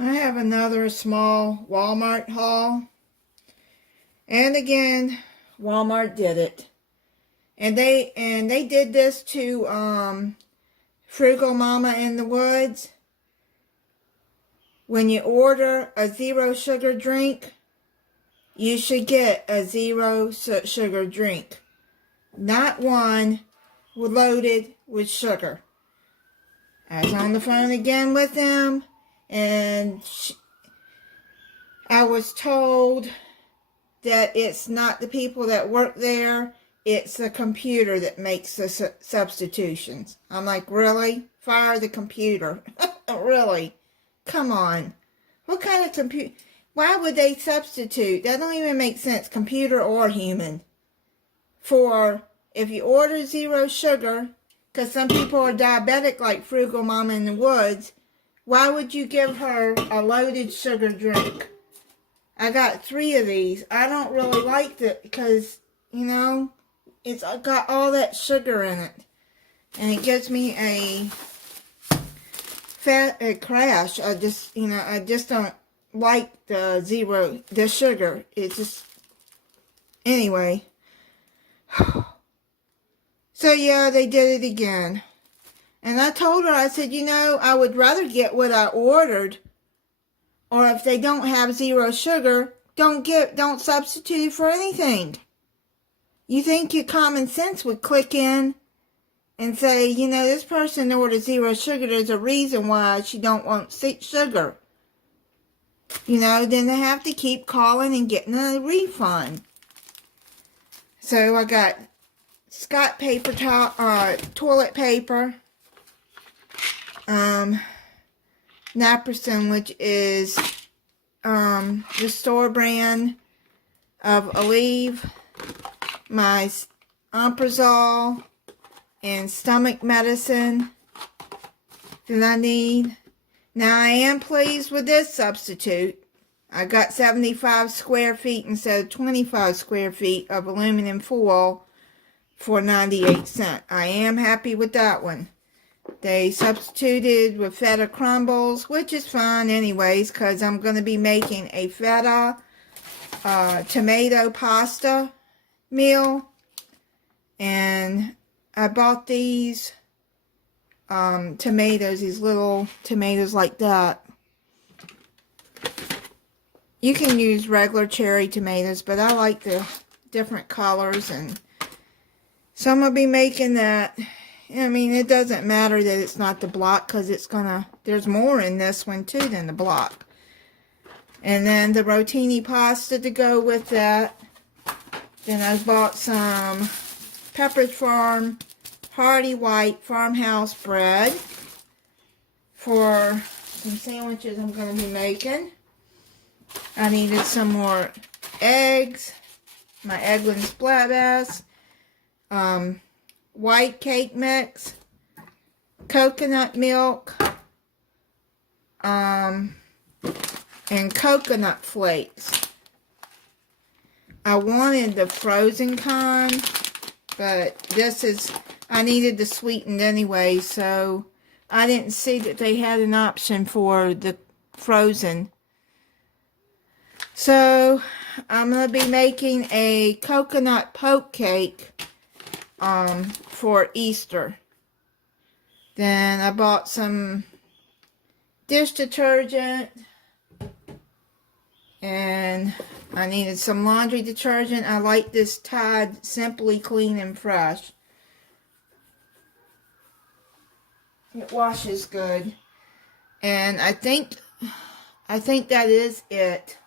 I have another small Walmart haul. And again, Walmart did it. And they did this to Frugal Mama in the Woods. When you order a zero sugar drink, you should get a zero sugar drink. Not one loaded with sugar. I was on the phone again with them, and I was told that it's not the people that work there, it's the computer that makes the substitutions. I'm like, really? Fire the computer. Really? Come on. What kind of computer? Why would they substitute? That don't even make sense, computer or human. For if you order zero sugar, because some people are diabetic like Frugal Mama in the Woods, why would you give her a loaded sugar drink? I got 3 of these. I don't really like it because, you know, it's got all that sugar in it. And it gives me a crash. I just don't like the sugar. It's just, anyway. So yeah, they did it again. And I told her, I said, you know, I would rather get what I ordered. Or if they don't have zero sugar, don't substitute for anything. You think your common sense would click in and say, you know, this person ordered zero sugar, there's a reason why she don't want sugar. You know, then they have to keep calling and getting a refund. So I got Scott paper toilet paper, Naprosyn, which is the store brand of Aleve, my omeprazole and stomach medicine that I need. Now I am pleased with this substitute. I got 75 square feet instead of 25 square feet of aluminum foil for 98 cents. I am happy with that one. They substituted with feta crumbles, which is fine anyways, because I'm going to be making a feta tomato pasta meal. And I bought these tomatoes, these little tomatoes like that. You can use regular cherry tomatoes, but I like the different colors, and so I'm going to be making that. I mean, it doesn't matter that it's not the block, because there's more in this one too than the block. And then the rotini pasta to go with that. Then I bought some Pepperidge Farm Hearty White Farmhouse bread for some sandwiches I'm going to be making. I needed some more eggs, my Eggland Splat Bass, white cake mix, coconut milk, and coconut flakes. I wanted the frozen kind, but I needed the sweetened anyway, so I didn't see that they had an option for the frozen. So I'm going to be making a coconut poke cake for Easter. Then I bought some dish detergent, and I needed some laundry detergent. I like this Tide Simply Clean and Fresh. It washes good. And I think that is it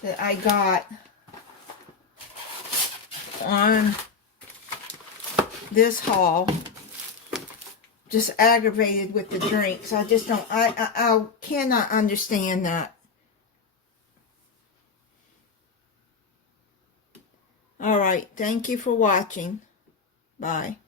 that I got on this haul. Just aggravated with the drinks. I just don't, I cannot understand that. Alright, thank you for watching. Bye.